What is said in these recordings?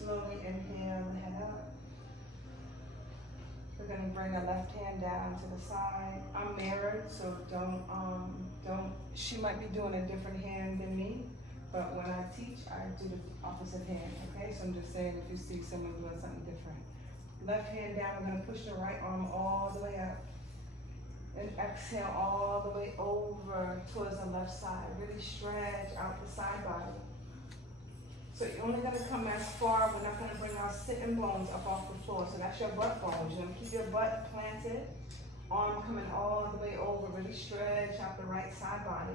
Slowly inhale the head up. We're going to bring the left hand down to the side. I'm mirrored, so don't, she might be doing a different hand than me, but when I teach, I do the opposite hand, okay? So I'm just saying if you see someone doing something different. Left hand down, we're going to push the right arm all the way up. And exhale all the way over towards the left side. Really stretch out the side body. So you're only going to come as far. We're not going to bring our sitting bones up off the floor. So that's your butt bones. You're going to keep your butt planted. Arm coming all the way over. Really stretch out the right side body.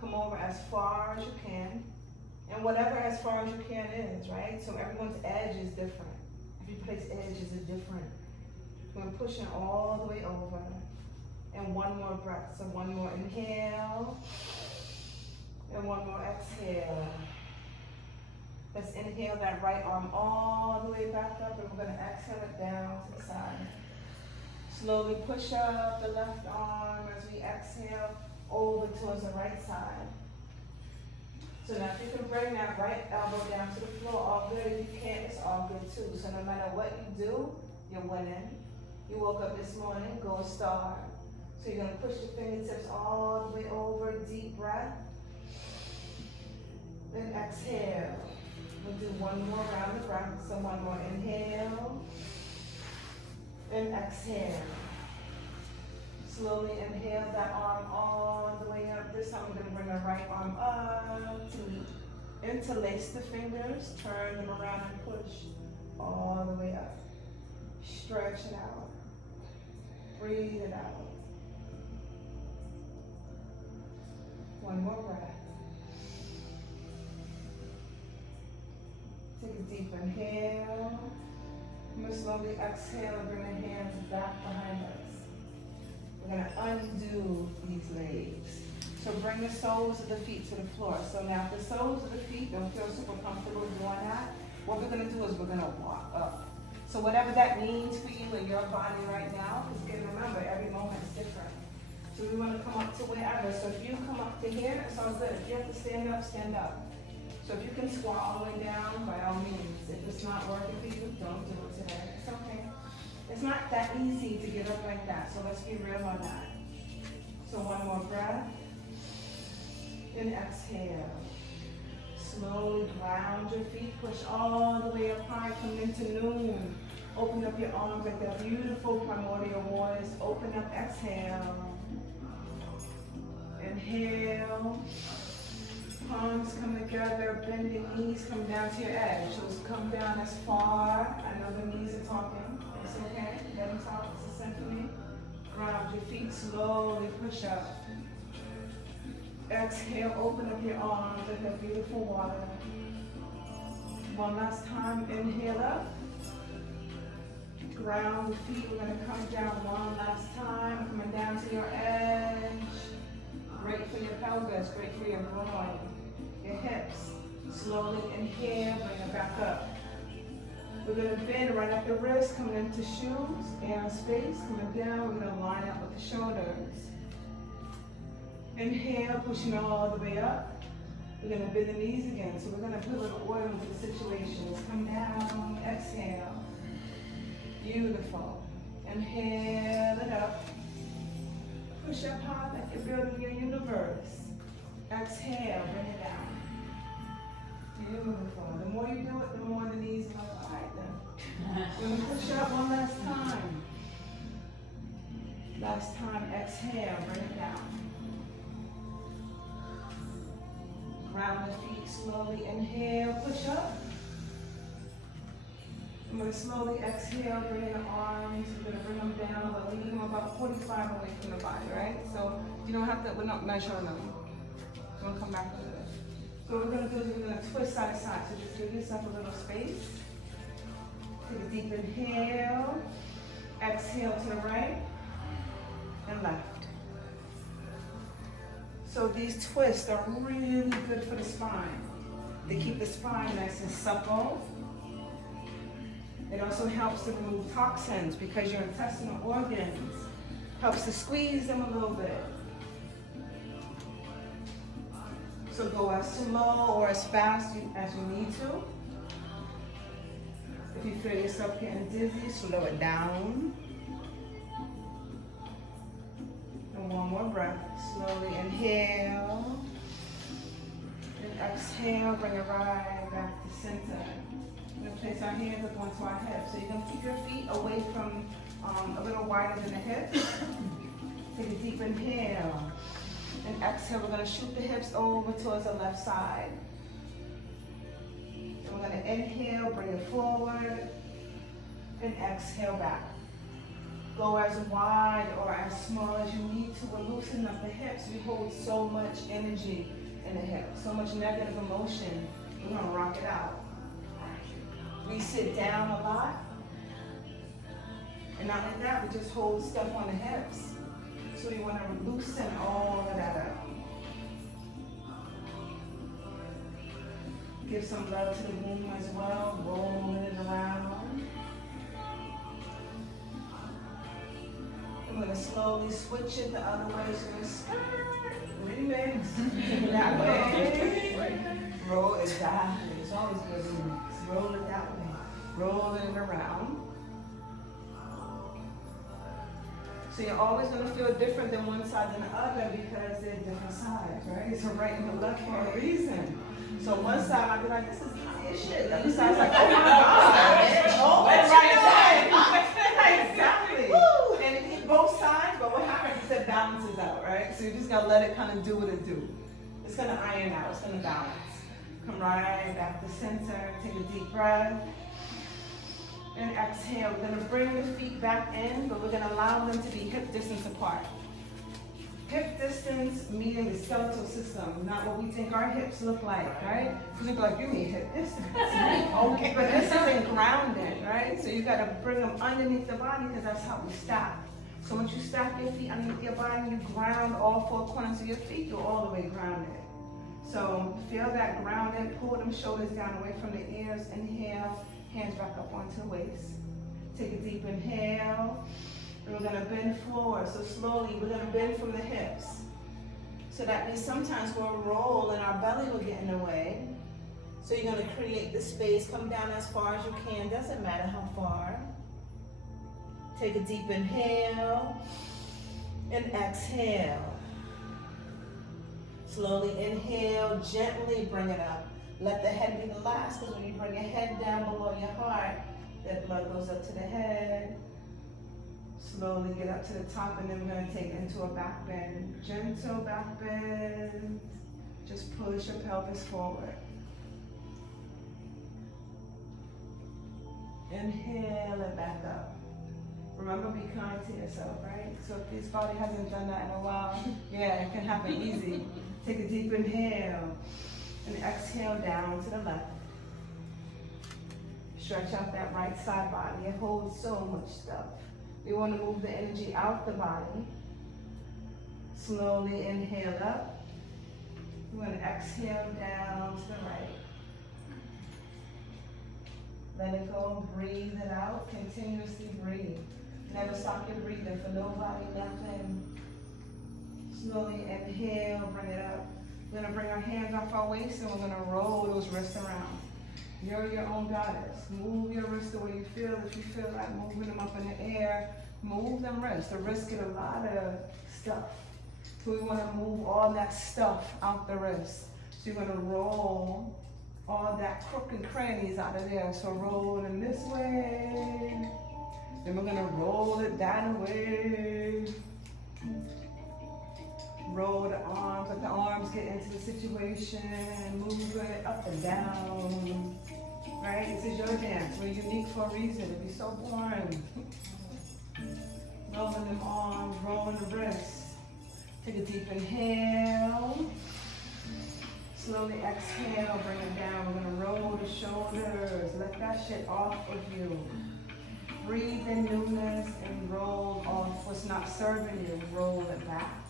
Come over as far as you can. And whatever as far as you can is, right? So everyone's edge is different. Every place edges are different. We're pushing all the way over. And one more breath. So one more inhale. And one more exhale. Let's inhale that right arm all the way back up. And we're going to exhale it down to the side. Slowly push up the left arm as we exhale over towards the right side. So now if you can bring that right elbow down to the floor, all good. If you can't, it's all good too. So no matter what you do, you're winning. You woke up this morning, go star. So you're going to push the fingertips all the way over, deep breath. Then exhale. We'll do one more round of breath. So one more inhale. And exhale. Slowly inhale that arm all the way up. This time we're going to bring the right arm up to interlace the fingers. Turn them around and push all the way up. Stretch it out. Breathe it out. One more breath. Take a deep inhale. I'm going to slowly exhale and bring the hands back behind us. We're going to undo these legs. So bring the soles of the feet to the floor. So now if the soles of the feet don't feel super comfortable doing that, what we're going to do is we're going to walk up. So whatever that means for you in your body right now, because again, remember, every moment is different. So we want to come up to wherever. So if you come up to here, it's all good. If you have to stand up, stand up. So if you can squat all the way down, by all means. If it's not working for you, don't do it today. It's okay. It's not that easy to get up like that. So let's be real on that. So one more breath. And exhale. Slowly ground your feet. Push all the way up high. Come into noon. Open up your arms like that beautiful primordial warriors. Open up, exhale. Inhale. Palms come together, bend your knees, come down to your edge. So come down as far. I know the knees are talking. It's okay. Let them talk. It's a symphony. Ground your feet slowly, push up. Exhale, open up your arms like that beautiful water. One last time, inhale up. Ground the feet. We're going to come down one last time. Coming down to your edge. Great for your pelvis, great for your groin, your hips. Slowly inhale, bring it back up. We're going to bend right at the wrist, coming into shoes, air and space. Coming down, we're going to line up with the shoulders. Inhale, pushing all the way up. We're going to bend the knees again. So we're going to put a little oil into the situation. Come down, exhale. Beautiful. Inhale it up. Push up high like you're building your universe. Exhale, bring it down. Beautiful. The more you do it, the more the knees are all right then. We're going to push up one last time. Last time, exhale, bring it down. Ground the feet slowly, inhale, push up. I'm going to slowly exhale, bring in the arms. We're going to bring them down, but leave them about 45 away from the body, right? So you don't have to, we're not measuring them. We're going to come back to this. So what we're going to do is we're going to twist side to side. So just give yourself a little space. Take a deep inhale. Exhale to the right and left. So these twists are really good for the spine. They keep the spine nice and supple. It also helps to remove toxins because your intestinal organs helps to squeeze them a little bit. So go as slow or as fast as you need to. If you feel yourself getting dizzy, slow it down. And one more breath. Slowly inhale. And exhale, bring it right back to center. We're going to place our hands up onto our hips. So you're going to keep your feet away from a little wider than the hips. Take a deep inhale. And exhale, we're going to shoot the hips over towards the left side. And we're going to inhale, bring it forward. And exhale back. Go as wide or as small as you need to. We're loosening up the hips. We hold so much energy in the hips, so much negative emotion. We're going to rock it out. We sit down a lot. And not only that, we just hold stuff on the hips. So we want to loosen all of that up. Give some love to the womb as well. Roll it around. I'm going to slowly switch it the other way. So remix. That way. Roll it that way. It's always good to remix. Roll it that way. Roll it around. So you're always going to feel different than one side than the other because they're different sides, right? It's a right and a left for a reason. So one side might be like, this is easy as shit. The other side's like, oh my God. Oh, that's right. Exactly. Woo. And it hit both sides, but what happens is it balances out, right? So you just got to let it kind of do what it do. It's going to iron out. It's going to balance. Come right back to center. Take a deep breath. And exhale. We're going to bring the feet back in, but we're going to allow them to be hip distance apart. Hip distance meaning the skeletal system, not what we think our hips look like, right? Because you're like, you need hip distance. Okay, but this isn't grounded, right? So you got to bring them underneath the body because that's how we stack. So once you stack your feet underneath your body, you ground all four corners of your feet, you're all the way grounded. So feel that grounded, pull them shoulders down away from the ears, inhale. Hands back up onto the waist. Take a deep inhale. And we're going to bend forward. So slowly, we're going to bend from the hips. So that means sometimes we'll roll and our belly will get in the way. So you're going to create the space. Come down as far as you can. Doesn't matter how far. Take a deep inhale. And exhale. Slowly inhale. Gently bring it up. Let the head be the last, because when you bring your head down below your heart, that blood goes up to the head. Slowly get up to the top, and then we're going to take it into a back bend. Gentle back bend. Just push your pelvis forward. Inhale it back up. Remember, be kind to yourself, right? So if this body hasn't done that in a while, yeah, it can happen easy. Take a deep inhale. And exhale down to the left. Stretch out that right side body. It holds so much stuff. We want to move the energy out the body. Slowly inhale up. We're going to exhale down to the right. Let it go. Breathe it out. Continuously breathe. Never stop your breathing for nobody, nothing. Slowly inhale. Bring it up. We're going to bring our hands off our waist and we're going to roll those wrists around. You're your own goddess. Move your wrists the way you feel. If you feel like moving them up in the air, move them wrists. The wrists get a lot of stuff. So we want to move all that stuff out the wrist. So you're going to roll all that crook and crannies out of there. So roll them this way. Then we're going to roll it that way. Roll the arms, let the arms get into the situation, move it up and down, right? This is your dance. We're unique for a reason. It'd be so boring. Rolling them arms, rolling the wrists. Take a deep inhale. Slowly exhale, bring it down. We're gonna roll the shoulders. Let that shit off of you. Breathe in newness and roll off what's not serving you. Roll it back.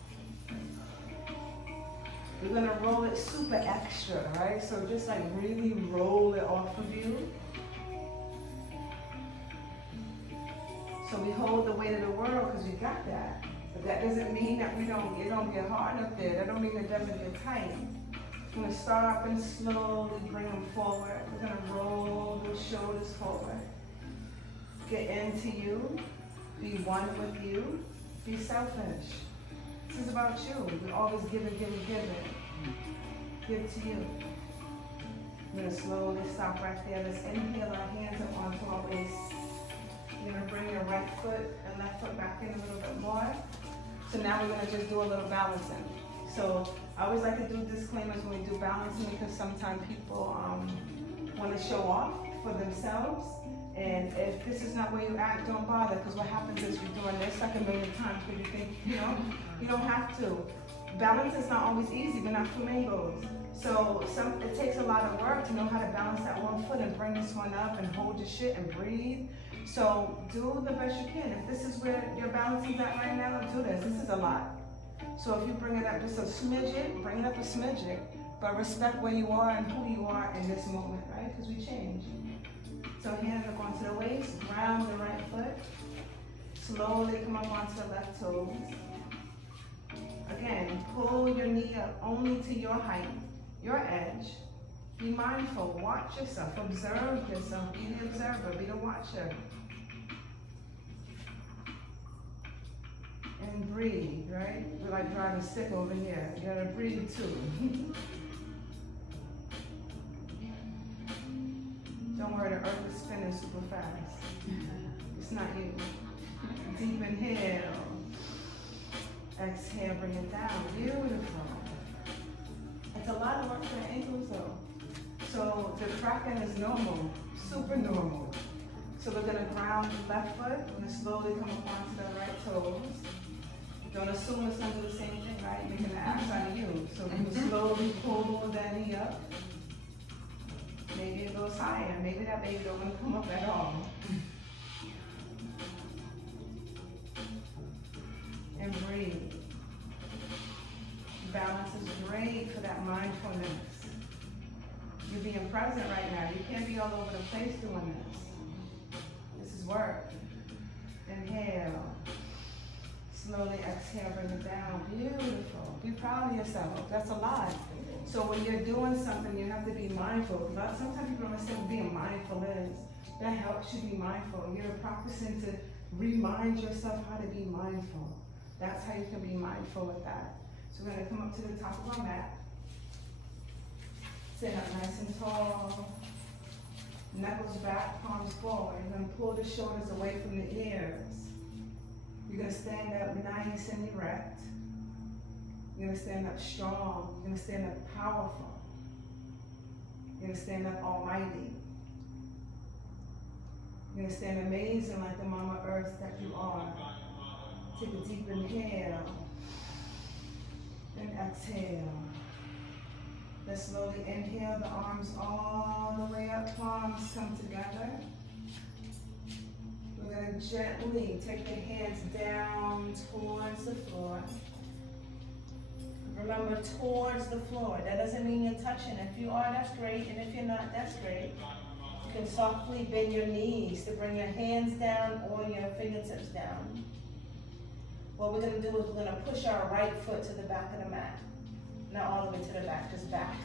We're going to roll it super extra, right? So just like really roll it off of you. So we hold the weight of the world because we got that. But that doesn't mean that it don't get hard up there. That don't mean it doesn't get tight. We're going to start up and slowly bring them forward. We're going to roll those shoulders forward. Get into you. Be one with you. Be selfish. This is about you. We always give it. Give to you. We're going to slowly stop right there. Let's inhale our hands up onto our waist. You're going to bring your right foot and left foot back in a little bit more. So now we're going to just do a little balancing. So I always like to do disclaimers when we do balancing because sometimes people want to show off for themselves. And if this is not where you at, don't bother, because what happens is you're doing this like a million times because you think, you don't have to. Balance is not always easy. We're not flamingos. So it takes a lot of work to know how to balance that one foot and bring this one up and hold your shit and breathe. So do the best you can. If this is where your balance is at right now, do this. This is a lot. So if you bring it up just a smidget, bring it up a smidget, but respect where you are and who you are in this moment, right? Because we change. So hands up onto the waist, ground the right foot. Slowly come up onto the left toes. Again, pull your knee up only to your height, your edge. Be mindful, watch yourself, observe yourself, be the observer, be the watcher. And breathe, right? We're like driving stick over here. You gotta breathe too. Don't worry, the earth is spinning super fast. It's not you. Deep inhale. Exhale, bring it down. Beautiful. It's a lot of work for the ankles though. So the cracking is normal, super normal. So we're gonna ground the left foot. We're gonna slowly come up onto the right toes. Don't assume it's gonna do the same thing, right? Making the ass out of you. So you can slowly pull that knee up. Maybe it goes higher. Maybe that baby don't want to come up at all. And breathe. Balance is great for that mindfulness. You're being present right now. You can't be all over the place doing this. This is work. Inhale. Slowly exhale, bring it down. Beautiful. Be proud of yourself. That's a lot. So when you're doing something, you have to be mindful. Sometimes people don't understand what being mindful is. That helps you be mindful. You're practicing to remind yourself how to be mindful. That's how you can be mindful with that. So we're going to come up to the top of our mat. Sit up nice and tall. Knuckles back, palms forward. You're going to pull the shoulders away from the ears. You're going to stand up nice and erect. You're going to stand up strong. You're going to stand up powerful. You're going to stand up almighty. You're going to stand amazing like the Mama Earth that you are. Take a deep inhale and exhale. Let's slowly inhale, the arms all the way up, palms come together. We're going to gently take the hands down towards the floor. Remember, towards the floor. That doesn't mean you're touching. If you are, that's great. And if you're not, that's great. You can softly bend your knees to bring your hands down or your fingertips down. What we're going to do is we're going to push our right foot to the back of the mat. Not all the way to the back, just back.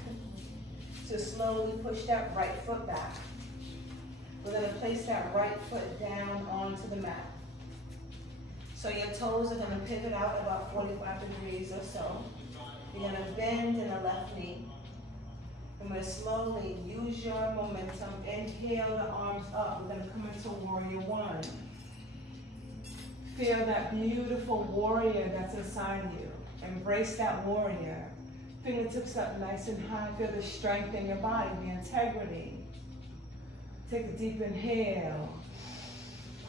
So slowly push that right foot back. We're going to place that right foot down onto the mat. So your toes are going to pivot out about 45 degrees or so. You're going to bend in the left knee. I'm going to slowly use your momentum. Inhale the arms up. We're going to come into warrior one. Feel that beautiful warrior that's inside you. Embrace that warrior. Fingertips up nice and high. Feel the strength in your body, the integrity. Take a deep inhale.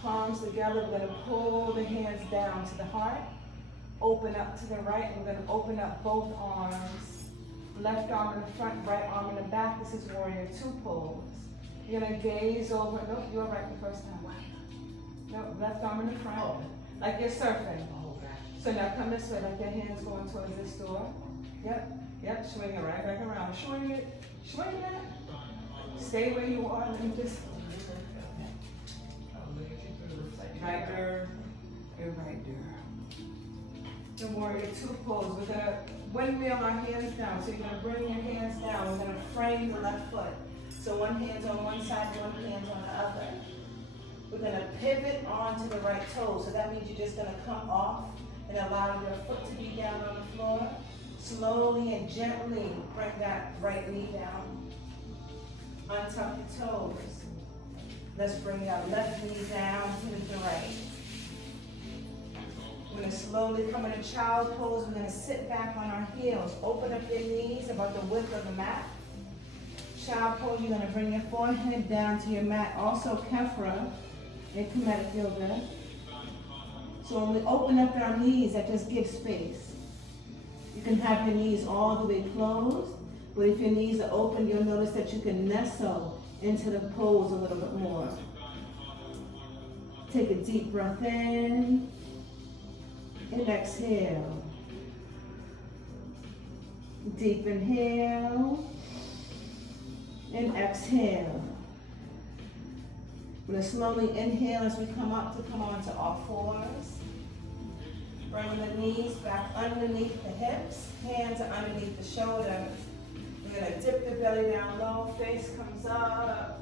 Palms together. We're going to pull the hands down to the heart. Open up to the right. We're going to open up both arms. Left arm in the front, right arm in the back. This is warrior two pose. You're going to gaze over. Nope, you were right the first time. Nope, left arm in the front. Like you're surfing. So now come this way, like your hands going towards this door. Yep, swing it right back around. Swing it, Stay where you are. Let me just. Right there, and right there. The warrior two pose. We're gonna windmill our hands down. So you're gonna bring your hands down. We're gonna frame the left foot. So one hand's on one side, one hand's on the other. We're going to pivot onto the right toe. So that means you're just going to come off and allow your foot to be down on the floor. Slowly and gently bring that right knee down. Untuck the toes. Let's bring our left knee down to the right. We're going to slowly come into child pose. We're going to sit back on our heels. Open up your knees about the width of the mat. Child pose, you're going to bring your forehead down to your mat. Also Kefra in Kemetic Yoga. So when we open up our knees, that just gives space. You can have your knees all the way closed, but if your knees are open, you'll notice that you can nestle into the pose a little bit more. Take a deep breath in and exhale. Deep inhale and exhale. We're going to slowly inhale as we come up to come onto all fours. Bring the knees back underneath the hips. Hands are underneath the shoulders. We're going to dip the belly down low. Face comes up.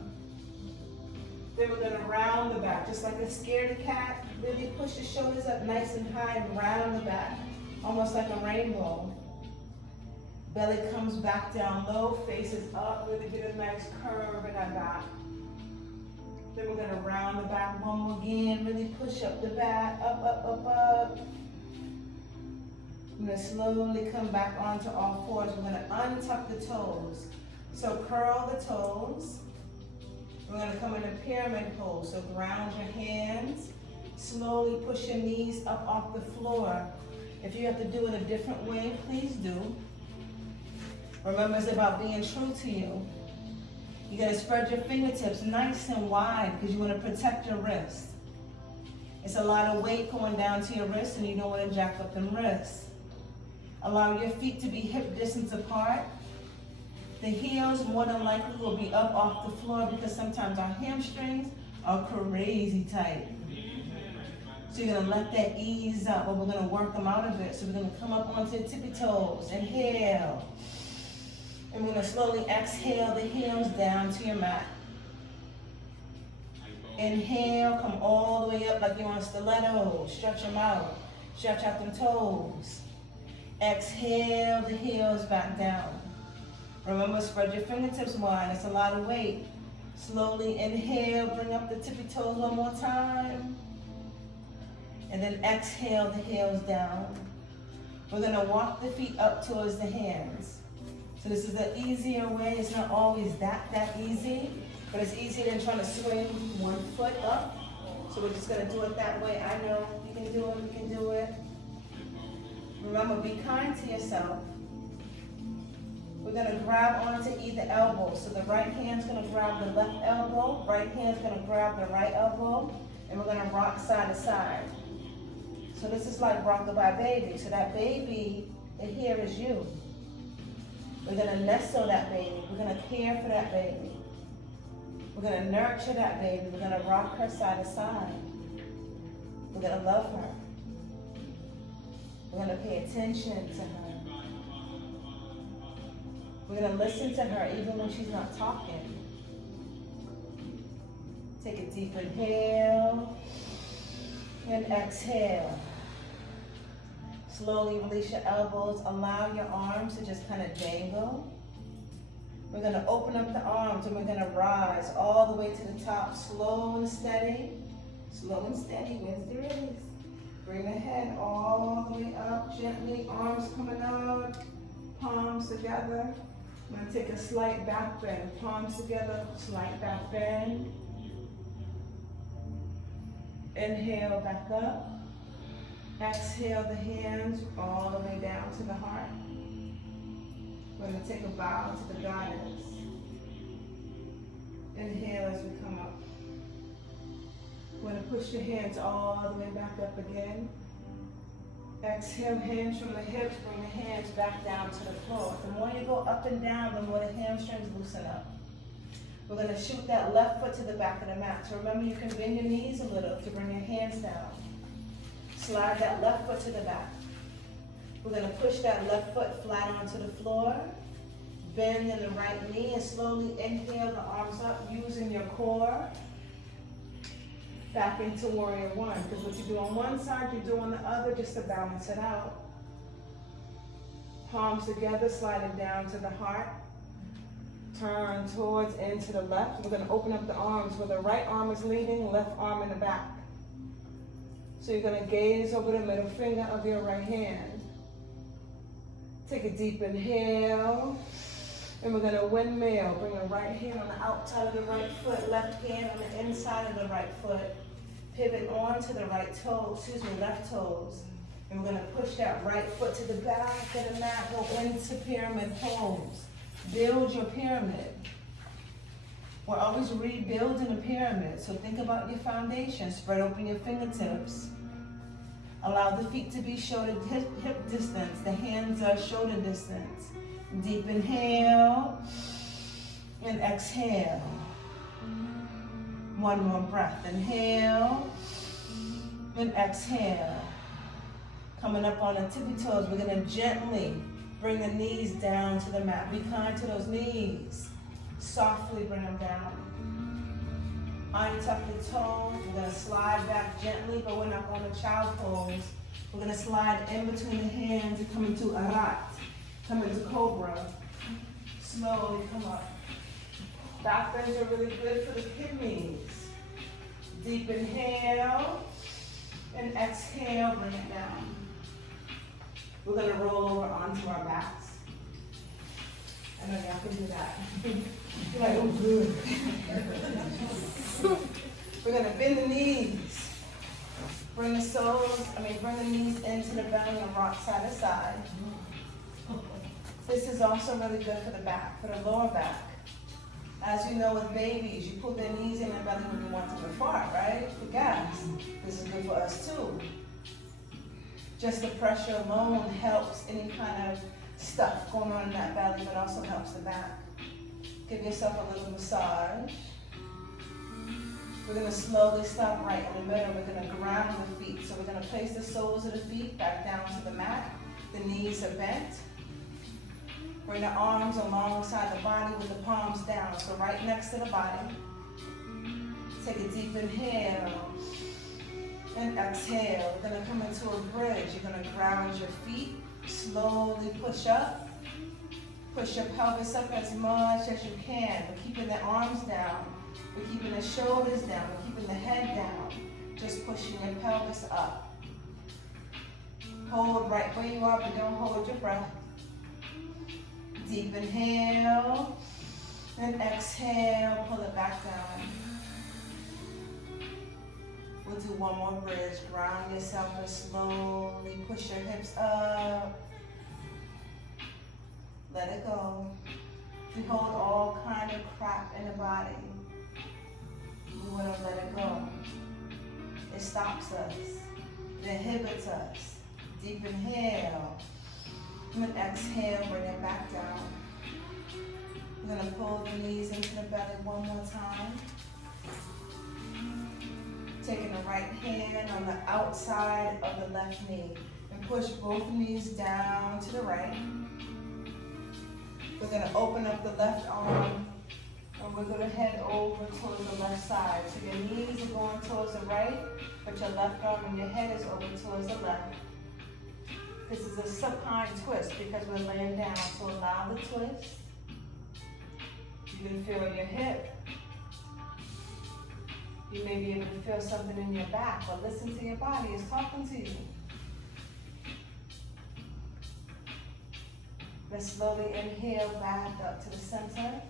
Then we're going to round the back. Just like a scaredy cat. Really push the shoulders up nice and high and round the back. Almost like a rainbow. Belly comes back down low. Face is up. Really get a nice curve in our back. Then we're going to round the back one more again. Really push up the back. Up, up, up, up. We're going to slowly come back onto all fours. We're going to untuck the toes. So curl the toes. We're going to come into pyramid pose. So ground your hands. Slowly push your knees up off the floor. If you have to do it a different way, please do. Remember, it's about being true to you. You're going to spread your fingertips nice and wide because you want to protect your wrist. It's a lot of weight going down to your wrist and you don't want to jack up them wrists. Allow your feet to be hip distance apart. The heels more than likely will be up off the floor because sometimes our hamstrings are crazy tight. So you're going to let that ease up, but we're going to work them out a bit. So we're going to come up onto the tippy toes. Inhale. And we're going to slowly exhale the heels down to your mat. Inhale, come all the way up like you're on stiletto. Stretch them out. Stretch out them toes. Exhale the heels back down. Remember, spread your fingertips wide. It's a lot of weight. Slowly inhale, bring up the tippy toes one more time. And then exhale the heels down. We're going to walk the feet up towards the hands. So this is the easier way. It's not always that easy, but it's easier than trying to swing one foot up. So we're just going to do it that way. I know you can do it, we can do it. Remember, be kind to yourself. We're going to grab onto either elbow. So the right hand's going to grab the left elbow, right hand's going to grab the right elbow, and we're going to rock side to side. So this is like rock-a-bye baby. So that baby here is you. We're going to nestle that baby. We're going to care for that baby. We're going to nurture that baby. We're going to rock her side to side. We're going to love her. We're going to pay attention to her. We're going to listen to her even when she's not talking. Take a deep inhale and exhale. Slowly release your elbows. Allow your arms to just kind of dangle. We're going to open up the arms and we're going to rise all the way to the top. Slow and steady. Slow and steady. Where's the release? Bring the head all the way up. Gently. Arms coming up. Palms together. I'm going to take a slight back bend. Palms together. Slight back bend. Inhale back up. Exhale the hands all the way down to the heart. We're going to take a bow to the goddess. Inhale as we come up. We're going to push the hands all the way back up again. Exhale, hands from the hips, bring the hands back down to the floor. The more you go up and down, the more the hamstrings loosen up. We're going to shoot that left foot to the back of the mat. So remember, you can bend your knees a little to bring your hands down. Slide that left foot to the back. We're going to push that left foot flat onto the floor. Bend in the right knee and slowly inhale the arms up using your core. back into warrior one. Because what you do on one side, you do on the other just to balance it out. Palms together, slide it down to the heart. Turn towards and to the left. We're going to open up the arms where the right arm is leading, left arm in the back. So you're going to gaze over the middle finger of your right hand. Take a deep inhale. And we're going to windmill. Bring the right hand on the outside of the right foot, left hand on the inside of the right foot. Pivot on to the right toe, left toes. And we're going to push that right foot to the back of the mat. Go into pyramid pose. Build your pyramid. We're always rebuilding a pyramid. So think about your foundation. Spread open your fingertips. Allow the feet to be shoulder hip distance. The hands are shoulder distance. Deep inhale and exhale. One more breath. Inhale and exhale. Coming up on the tippy toes, we're going to gently bring the knees down to the mat. Be kind to those knees. Softly bring them down. Untuck the toes. We're going to slide back gently, but we're not going to child pose. We're going to slide in between the hands and come into arat. Come into cobra. Slowly come up. Back bends are really good for the kidneys. Deep inhale and exhale, bring it down. We're going to roll over onto our backs. I know y'all can do that. You're like, oh, good. We're going to bend the knees. Bring the knees into the belly and rock side to side. This is also really good for the back, for the lower back. As you know, with babies, you put their knees in their belly when you want them to fart, right? For gas. This is good for us too. Just the pressure alone helps any kind of stuff going on in that belly, but also helps the back. Give yourself a little massage. We're going to slowly stop right in the middle. We're going to ground the feet. So we're going to place the soles of the feet back down to the mat. The knees are bent. Bring the arms alongside the body with the palms down, so right next to the body. Take a deep inhale and exhale. We're going to come into a bridge. You're going to ground your feet, slowly push up. Push your pelvis up as much as you can. We're keeping the arms down. We're keeping the shoulders down. We're keeping the head down. Just pushing your pelvis up. Hold right where you are, but don't hold your breath. Deep inhale and exhale, pull it back down. We'll do one more bridge. Ground yourself and slowly push your hips up. Let it go. We hold all kind of crap in the body. We want to let it go. It stops us. It inhibits us. Deep inhale. And then exhale, bring it back down. We're going to pull the knees into the belly one more time. Taking the right hand on the outside of the left knee. And push both knees down to the right. We're going to open up the left arm. And we're going to head over towards the left side. So your knees are going towards the right, but your left arm and your head is over towards the left. This is a supine twist because we're laying down. So allow the twist. You can feel your hip. You may be able to feel something in your back, but listen to your body. It's talking to you. Let's slowly inhale back up to the center.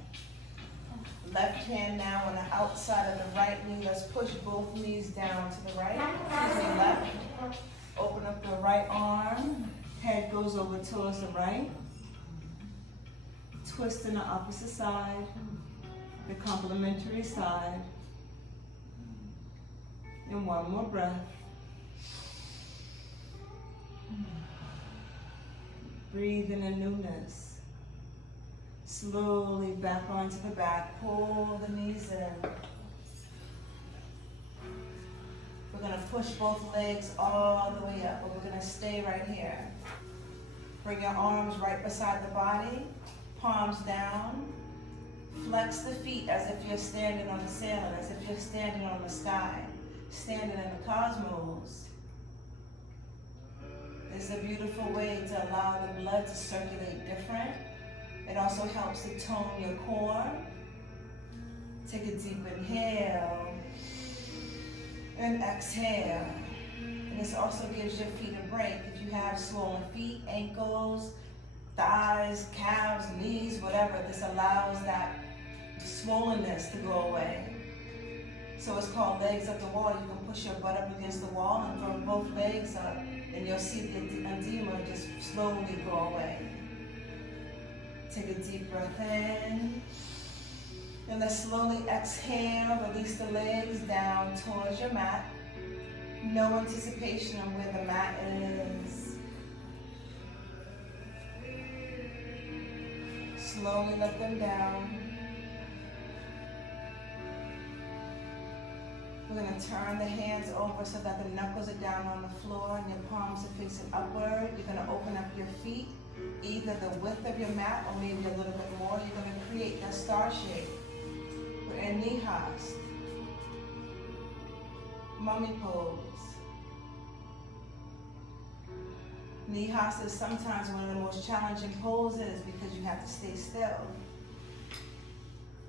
Left hand now on the outside of the right knee. Let's push both knees down to the right. To the left. Open up the right arm. Head goes over towards the right. Twist in the opposite side. The complementary side. And one more breath. Breathe in a newness. Slowly back onto the back. Pull the knees in. We're going to push both legs all the way up, but we're going to stay right here. Bring your arms right beside the body, palms down. Flex the feet as if you're standing on the ceiling, as if you're standing on the sky. standing in the cosmos. This is a beautiful way to allow the blood to circulate different. It also helps to tone your core. Take a deep inhale and exhale. And this also gives your feet a break. If you have swollen feet, ankles, thighs, calves, knees, whatever, this allows that swollenness to go away. So it's called legs up the wall. You can push your butt up against the wall and throw both legs up, and you'll see the edema just slowly go away. Take a deep breath in. And then slowly exhale, release the legs down towards your mat. No anticipation of where the mat is. Slowly let them down. We're going to turn the hands over so that the knuckles are down on the floor and your palms are facing upward. You're going to open up your feet, either the width of your mat or maybe a little bit more. You're going to create that star shape. We're in Nihast, mummy pose. Nihast is sometimes one of the most challenging poses because you have to stay still.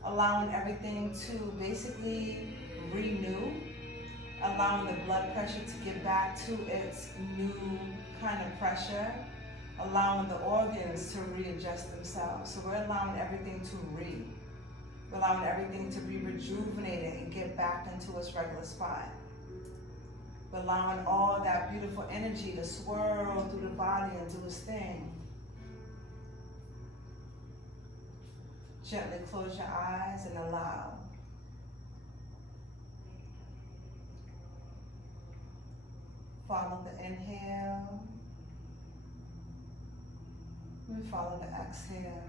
Allowing everything to basically renew, allowing the blood pressure to get back to its new kind of pressure, allowing the organs to readjust themselves. So we're allowing everything to we're allowing everything to be rejuvenated and get back into its regular spot. We're allowing all that beautiful energy to swirl through the body and do its thing. Gently close your eyes and allow. Follow the inhale. And follow the exhale.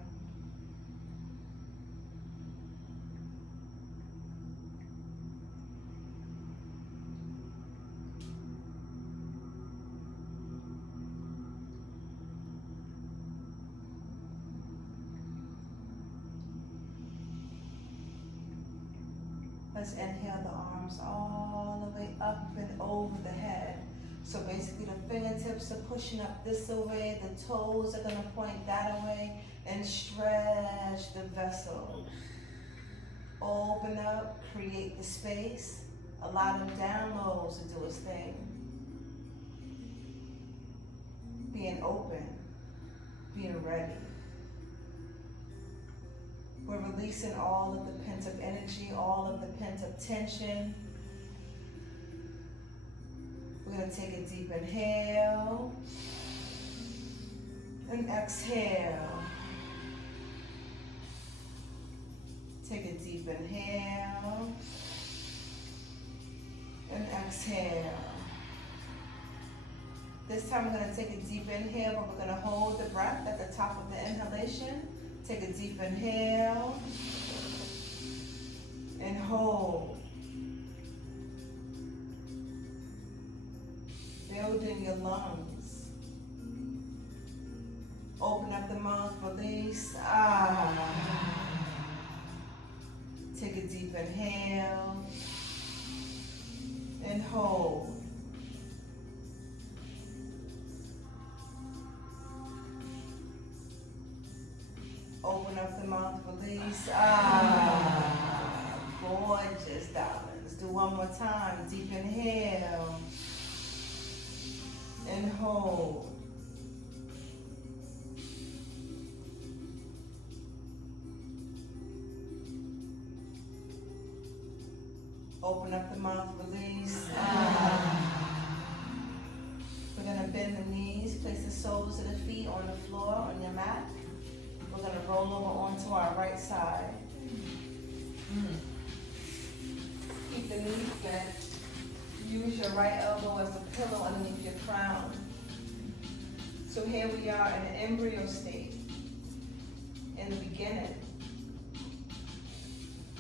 Let's inhale the arms all the way up and over the head. So basically the fingertips are pushing up this way, the toes are going to point that way, and stretch the vessel. Open up, create the space, allow them downloads to do its thing. Being open, being ready. We're releasing all of the pent-up energy, all of the pent-up tension. We're going to take a deep inhale and exhale. Take a deep inhale and exhale. This time we're going to take a deep inhale, but we're going to hold the breath at the top of the inhalation. Take a deep inhale and hold. Building your lungs. Open up the mouth, release. Take a deep inhale and hold. Open up the mouth, release. Gorgeous, darlings. Do one more time. Deep inhale and hold. Open up the mouth, release. We're going to bend the knees, place the soles of the feet on the floor, on your mat. We're going to roll over onto our right side. Keep the knees bent. Use your right elbow as a pillow underneath your crown. So here we are in an embryo state, in the beginning.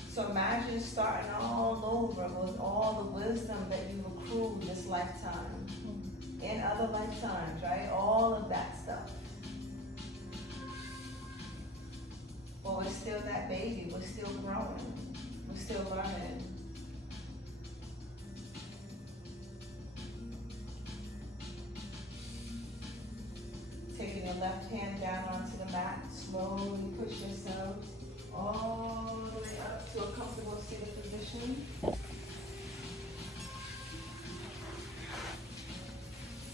So imagine starting all over with all the wisdom that you've accrued this lifetime, and other lifetimes, right? All of that stuff. But we're still that baby, we're still growing, we're still learning. your left hand down onto the mat. Slowly push yourself all the way up to a comfortable seated position.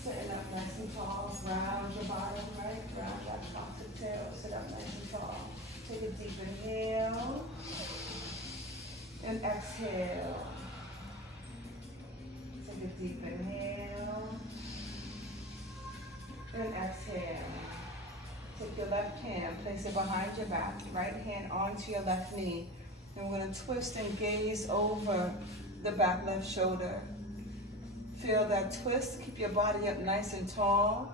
Sitting up nice and tall, round your bottom, right? Round that opposite tail, sit up nice and tall. Take a deep inhale and exhale. Take a deep inhale and exhale. Take your left hand, place it behind your back, right hand onto your left knee. And we're going to twist and gaze over the back left shoulder. Feel that twist, keep your body up nice and tall.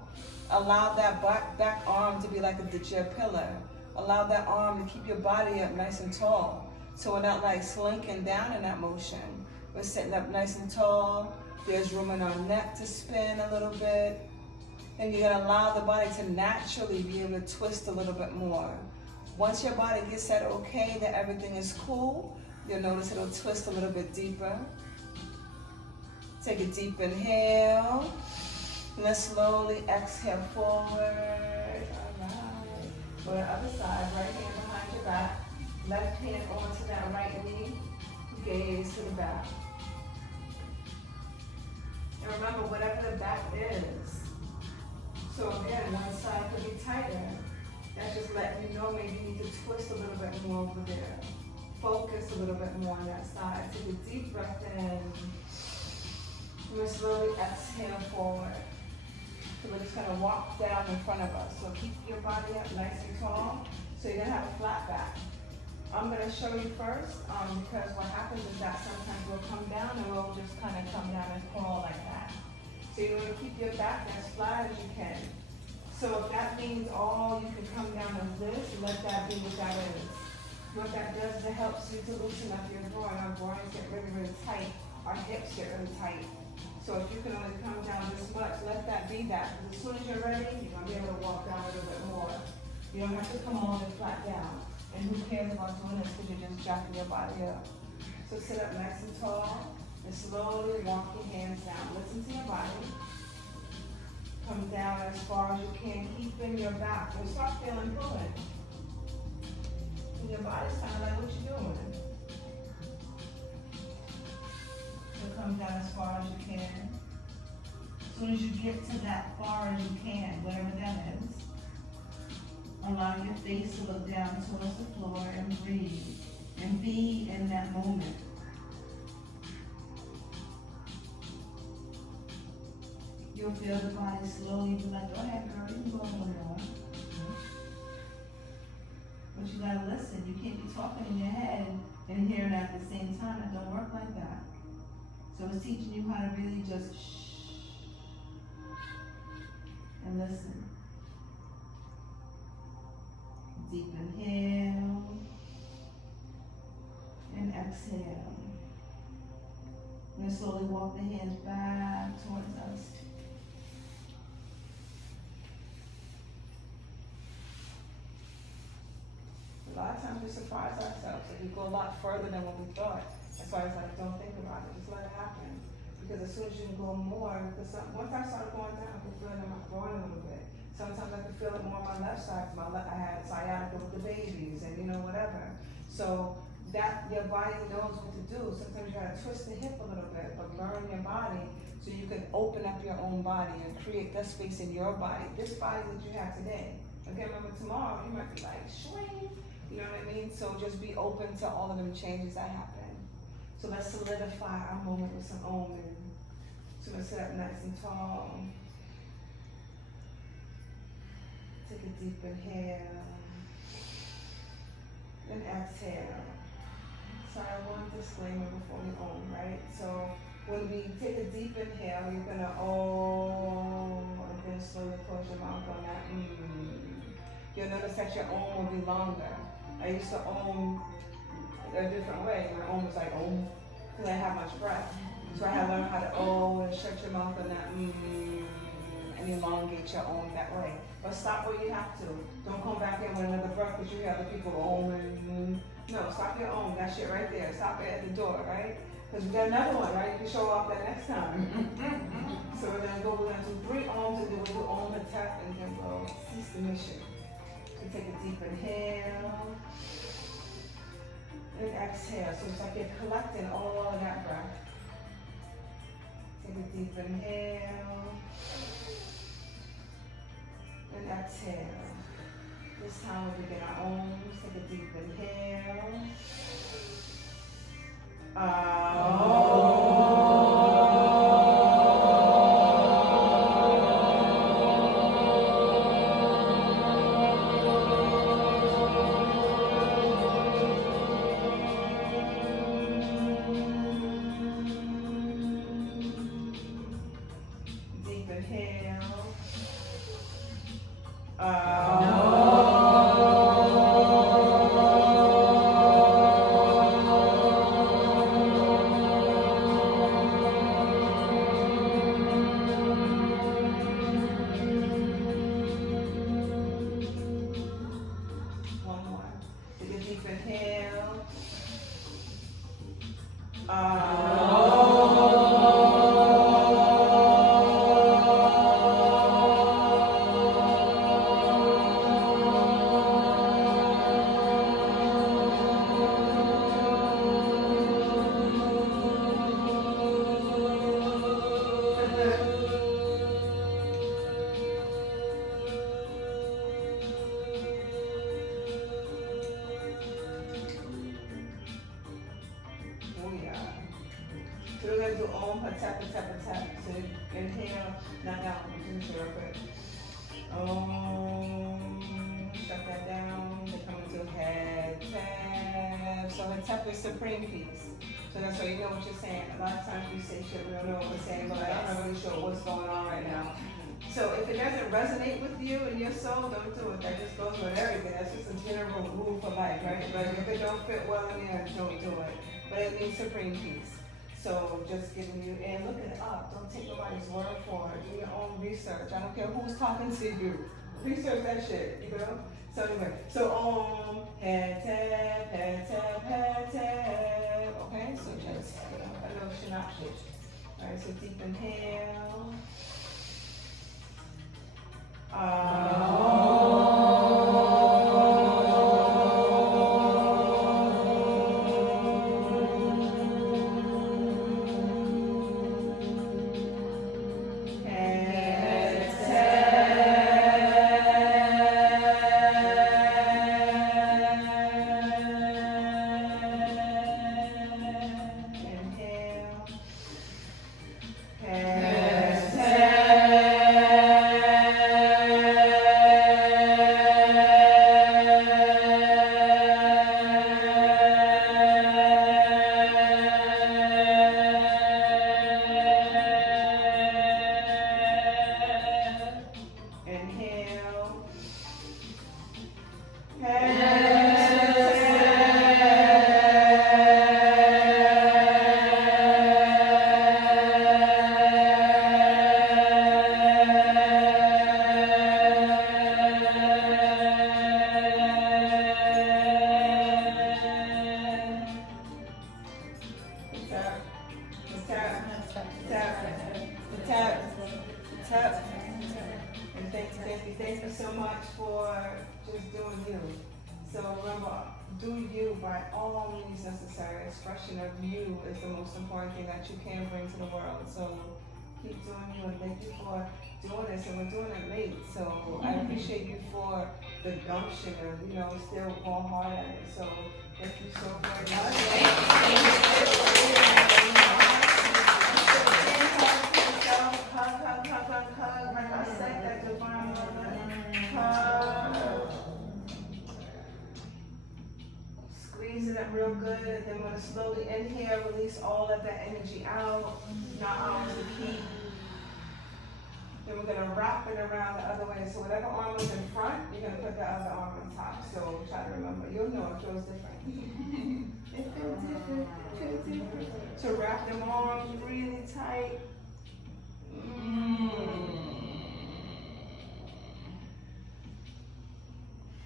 Allow that back arm to be like your pillar. Allow that arm to keep your body up nice and tall. So we're not like slinking down in that motion. We're sitting up nice and tall. There's room in our neck to spin a little bit. And you're gonna allow the body to naturally be able to twist a little bit more. Once your body gets that okay, that everything is cool, you'll notice it'll twist a little bit deeper. Take a deep inhale, and then slowly exhale forward. All right. Go to the other side, right hand behind your back, left hand onto that right knee, gaze to the back. And remember, whatever the back is, so again, one side could be tighter. That's just letting you know maybe you need to twist a little bit more over there. Focus a little bit more on that side. Take a deep breath in. We're slowly exhale forward. So we're just gonna walk down in front of us. So keep your body up nice and tall. So you're gonna have a flat back. I'm gonna show you first because what happens is that sometimes we'll come down and we'll just kind of come down and crawl like that. So you wanna keep your back as flat as you can. So if that means you can come down as this, let that be what that is. What that does is it helps you to loosen up your groin. Our groins get really, really tight. Our hips get really tight. So if you can only come down this much, let that be that. Because as soon as you're ready, you're going to be able to walk down a little bit more. You don't have to come all the way flat down. And who cares about doing this because you're just jacking your body up. So sit up nice and tall and slowly walk your hands down. Listen to your body. Come down as far as you can, keeping your back. You'll start feeling good. And your body's kind of like, what you doing? So come down as far as you can. As soon as you get to that far as you can, whatever that is, allow your face to look down towards the floor and breathe. And be in that moment. You'll feel the body slowly be like, go ahead, girl, you can go a little more. But you gotta listen. You can't be talking in your head and hearing at the same time. It don't work like that. So it's teaching you how to really just shh and listen. Deep inhale and exhale. And then slowly walk the hands back towards us. A lot of times we surprise ourselves and we go a lot further than what we thought. That's why it's like, don't think about it, just let it happen. Because as soon as you can go more, because once I started going down, I could feel it in my groin a little bit. Sometimes I could feel it more on my left side. I had sciatica with the babies and whatever. So that your body knows what to do. Sometimes you gotta twist the hip a little bit, but learn your body so you can open up your own body and create that space in your body. This body that you have today. Okay, remember tomorrow you might be like, swing. You know what I mean? So just be open to all of them changes that happen. So let's solidify our moment with some Om. So let's sit up nice and tall. Take a deep inhale. And exhale. Sorry, one disclaimer before we Om, right? So when we take a deep inhale, you're gonna Om, and then slowly close your mouth on that. You'll notice that your Om will be longer. I used to Om a different way. My Om was like Om, because I didn't have much breath. So I had to learn how to Om and shut your mouth on that and elongate your Om that way. But stop where you have to. Don't come back in with another breath because you hear other people Om and no, stop your Om. That shit right there. Stop it at the door, right? Because we got another one, right? You can show off that next time. So we're gonna do 3 ohms and then we'll do ohm and tap and then we'll cease the mission. So take a deep inhale and exhale. So it's like you're collecting all of that breath. Take a deep inhale and exhale. This time we'll begin our ohms. Take a deep inhale. Deep inhale. One more. Take a deep inhale. Oh yeah. So we're gonna do om, ha, tap, tap, tap. So inhale, not down. Just real quick. Om, shut that down. They come into head tap. So the tap is supreme peace. So that's why you know what you're saying. A lot of times we say shit, we don't know what we're saying, but I'm not really sure what's going on right now. So if it doesn't resonate with you and your soul, don't do it. That just goes with everything. That's just a general rule for life, right? But if it don't fit well in there, don't do it. But it means supreme peace. So just giving you, and look it up. Don't take nobody's word for it. Do your own research. I don't care who's talking to you. Research that shit, you know? So anyway, so om, head tap, head tap, head tap. Okay, so just a little synopsis. All right, so deep inhale. Thank you so much for just doing you. So remember, do you by all means necessary. Expression of you is the most important thing that you can bring to the world. So keep doing you, and thank you for doing this. And we're doing it late, so I appreciate you for the gumption of, still going hard at it. So thank you so very much. Hug. Like I said, that divine hug. Squeeze it up real good, and then we're gonna slowly inhale, release all of that energy out. Not ours to keep. Then we're gonna wrap it around the other way. So whatever arm is in front, you're gonna put the other arm on top. So try to remember. You'll know it feels different. It feels different. So wrap them arms really tight.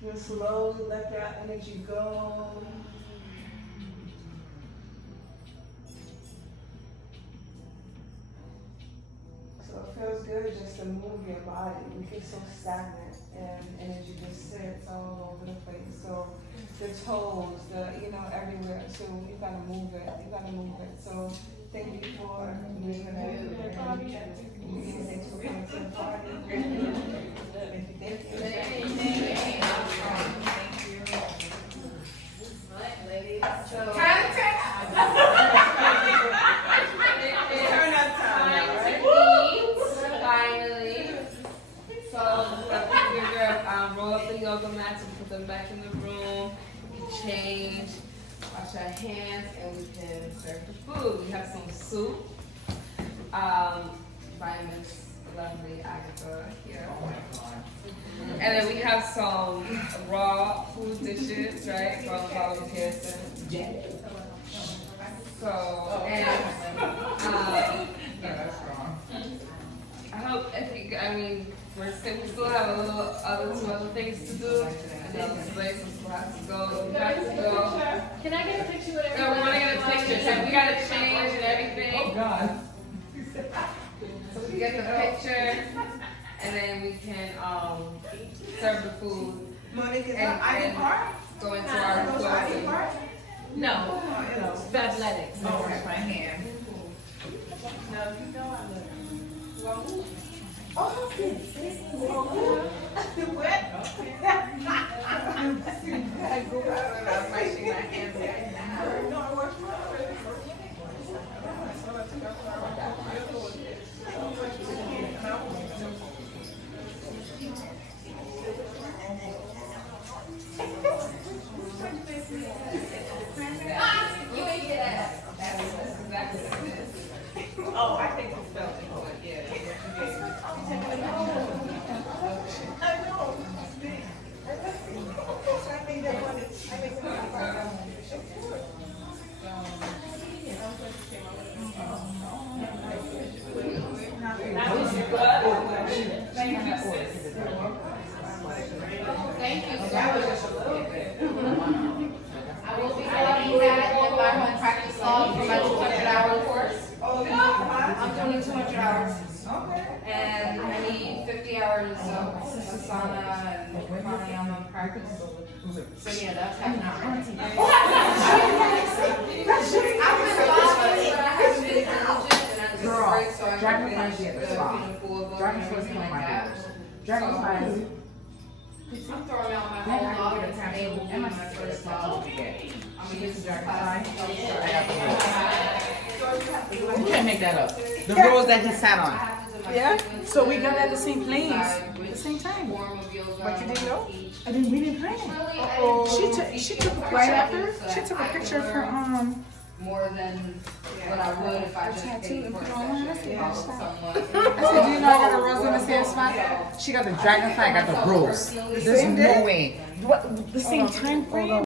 Then slowly let that energy go. feels good just to move your body. We feel so stagnant and energy just sits all over the place. So the toes, everywhere. So you gotta move it. You gotta move it. So thank you for moving it. Thanks for coming to the party. Thank you. Roll up the yoga mats and put them back in the room. We can change, wash our hands, and we can serve the food. We have some soup by Miss Lovely Agatha here. And then we have some raw food dishes, right, from Paula Pearson. So, and we still have two other things to do. I know this place still has to go. We have to go. Can I get a picture with No, we want to get a picture. So we got to change and everything. Oh, God. So we get the picture, and then we can serve the food. Monica, and go into our closing. No, athletics. Okay, my hand. Now, you know I love you. Oh, good. What? I go out and I'm washing my hands right now. No, I wash my You ain't get that. That's exactly what it is. Oh, I think it's spelled it. Yeah. I know. I think that one is. I think Thank you. that was just a little bit. I will be studying that environmental practice law for my 200-hour course. Oh, I'm doing 200 hours. okay. And I need 50 hours of asana and pranayama practice. So yeah, that's happening already. I've been involved, but I haven't been diligent, and I took a break, so I can finish the full book and everything like that. I'm throwing out my whole log and table and my first log. I'm gonna use the class. You can't make that up. The rules that he sat on. Yeah, so we got at the same place at the same time. But you didn't know? I didn't. We didn't plan. She took a picture after. She took a picture of her more than what I would if I just paid for a session and followed someone. I said, do you know I got the rose in the same spot? She got the dragonfly, I got the rose. There's no way. what the same time frame.